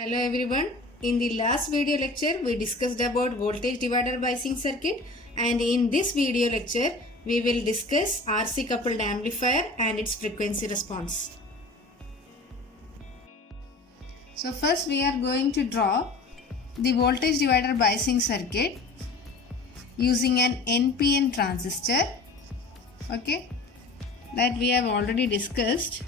Hello everyone. In the last video lecture we discussed about voltage divider biasing circuit, and in this video lecture we will discuss RC coupled amplifier and its frequency response. So first we are going to draw the voltage divider biasing circuit using an NPN transistor, okay, that we have already discussed.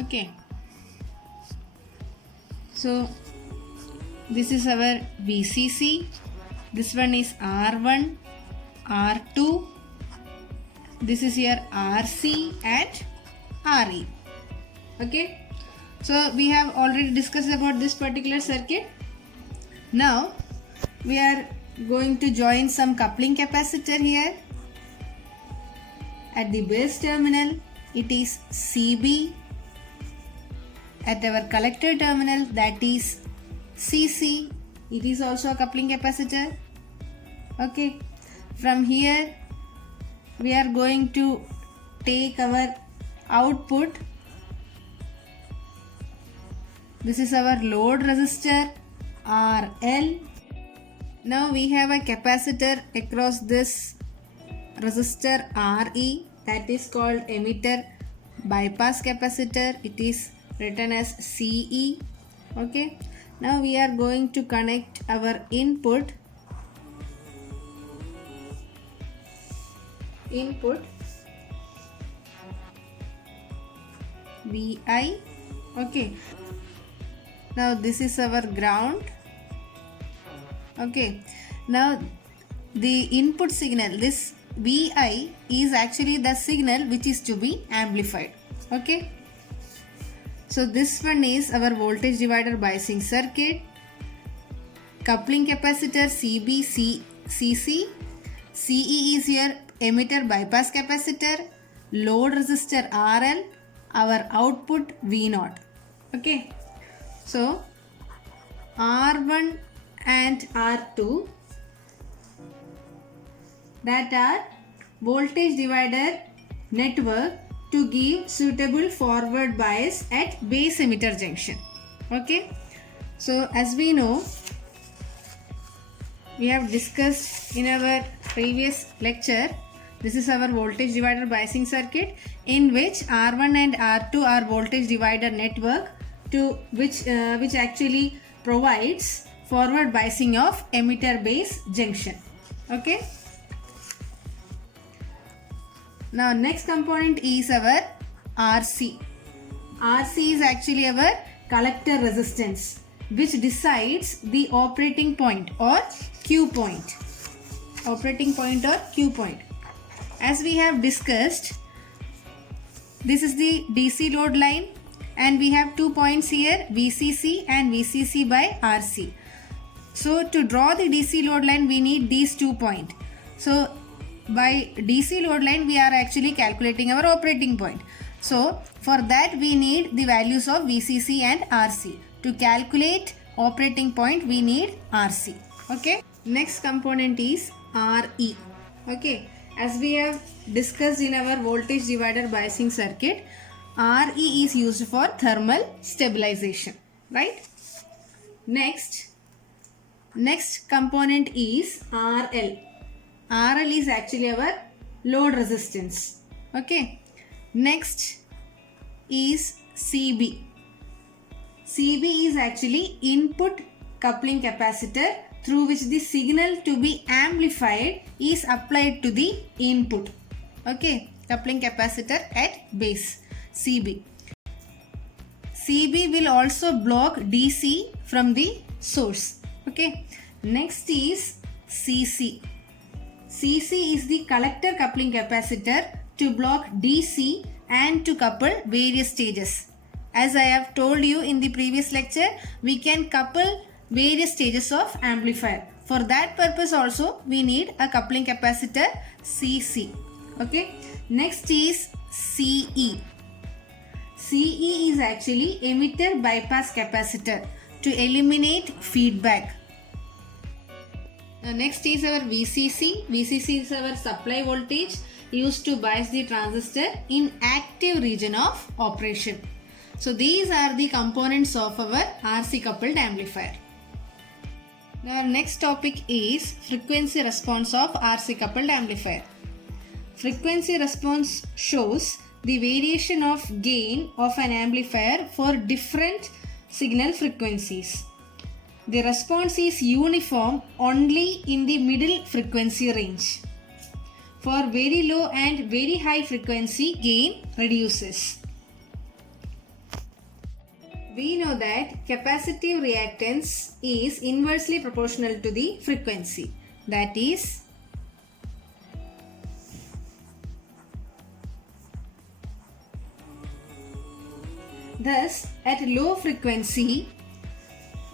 Okay, so this is our VCC, this one is R1, R2, this is your RC and RE. Okay, so we have already discussed about this particular circuit. Now we are going to join some coupling capacitor here. At the base terminal it is CB. At our collector terminal, that is CC, it is also a coupling capacitor. Okay, from here we are going to take our output. This is our load resistor RL. Now we have a capacitor across this resistor RE, that is called emitter bypass capacitor. It is written as CE. Okay, now we are going to connect our input VI. Okay, now this is our ground. Okay, now the input signal, this VI is actually the signal which is to be amplified. Okay, so this one is our voltage divider biasing circuit. Coupling capacitor CB, CC, CE is your emitter bypass capacitor, load resistor RL, our output V0. Okay, so R1 and R2, that are voltage divider network to give suitable forward bias at base emitter junction. Okay, so as we know, we have discussed in our previous lecture, this is our voltage divider biasing circuit, in which R1 and R2 are voltage divider network to which actually provides forward biasing of emitter base junction. Okay, now next component is our RC. RC is actually our collector resistance, which decides the operating point or Q point. Operating point or Q point. As we have discussed, this is the DC load line and we have 2 points here, VCC and VCC by RC. So to draw the DC load line we need these 2 points. So by DC load line we are actually calculating our operating point. So for that we need the values of VCC and RC. To calculate operating point we need RC. Okay, next component is RE. Okay, as we have discussed in our voltage divider biasing circuit, RE is used for thermal stabilization, right? Next component is RL. RL is actually our load resistance. Okay, next is CB. CB is actually input coupling capacitor through which the signal to be amplified is applied to the input. Okay, coupling capacitor at base, CB. CB will also block DC from the source. Okay, next is CC. CC is the collector coupling capacitor to block DC and to couple various stages. As I have told you in the previous lecture, we can couple various stages of amplifier. For that purpose also we need a coupling capacitor CC. Okay, next is CE. CE is actually emitter bypass capacitor to eliminate feedback. Next is our VCC. VCC is our supply voltage used to bias the transistor in active region of operation. So these are the components of our RC coupled amplifier. Now our next topic is frequency response of RC coupled amplifier. Frequency response shows the variation of gain of an amplifier for different signal frequencies. The response is uniform only in the middle frequency range. For very low and very high frequency, gain reduces. We know that capacitive reactance is inversely proportional to the frequency. That is, thus at low frequency,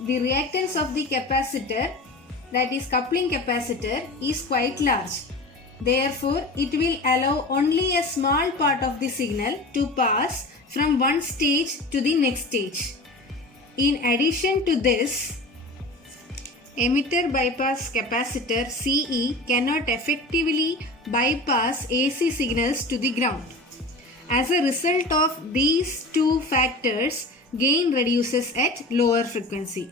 the reactance of the capacitor, that is coupling capacitor, is quite large. Therefore, it will allow only a small part of the signal to pass from one stage to the next stage. In addition to this, emitter bypass capacitor CE cannot effectively bypass AC signals to the ground. As a result of these two factors, gain reduces at lower frequency.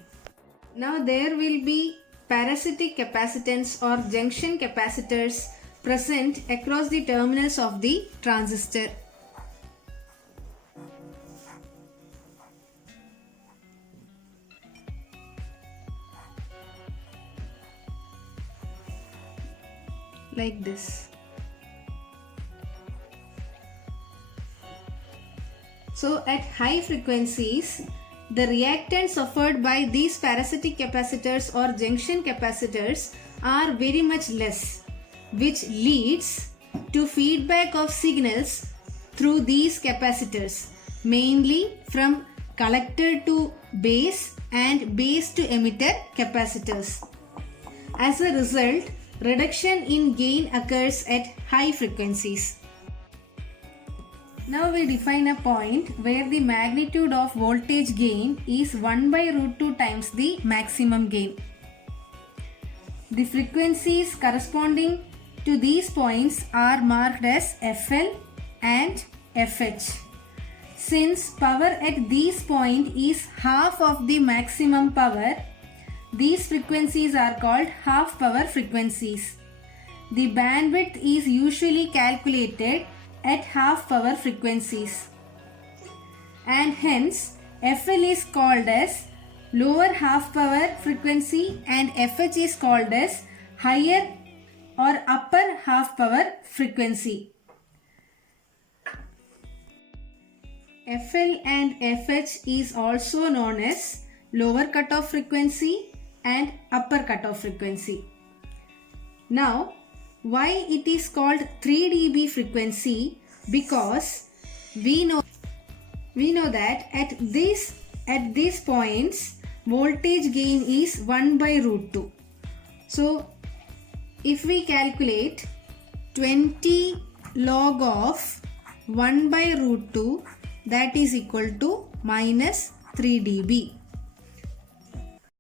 Now there will be parasitic capacitance or junction capacitors present across the terminals of the transistor. Like this. So at high frequencies, the reactance offered by these parasitic capacitors or junction capacitors are very much less, which leads to feedback of signals through these capacitors, mainly from collector to base and base to emitter capacitors. As a result, reduction in gain occurs at high frequencies. Now we define a point where the magnitude of voltage gain is 1 by root 2 times the maximum gain. The frequencies corresponding to these points are marked as FL and FH. Since power at these points is half of the maximum power, these frequencies are called half power frequencies. The bandwidth is usually calculated at half power frequencies, and hence FL is called as lower half power frequency and FH is called as higher or upper half power frequency. FL and FH is also known as lower cutoff frequency and upper cutoff frequency. Now, why it is called 3 dB frequency? Because we know that at these points voltage gain is 1 by root 2. So if we calculate 20 log of 1 by root 2, that is equal to minus 3 dB.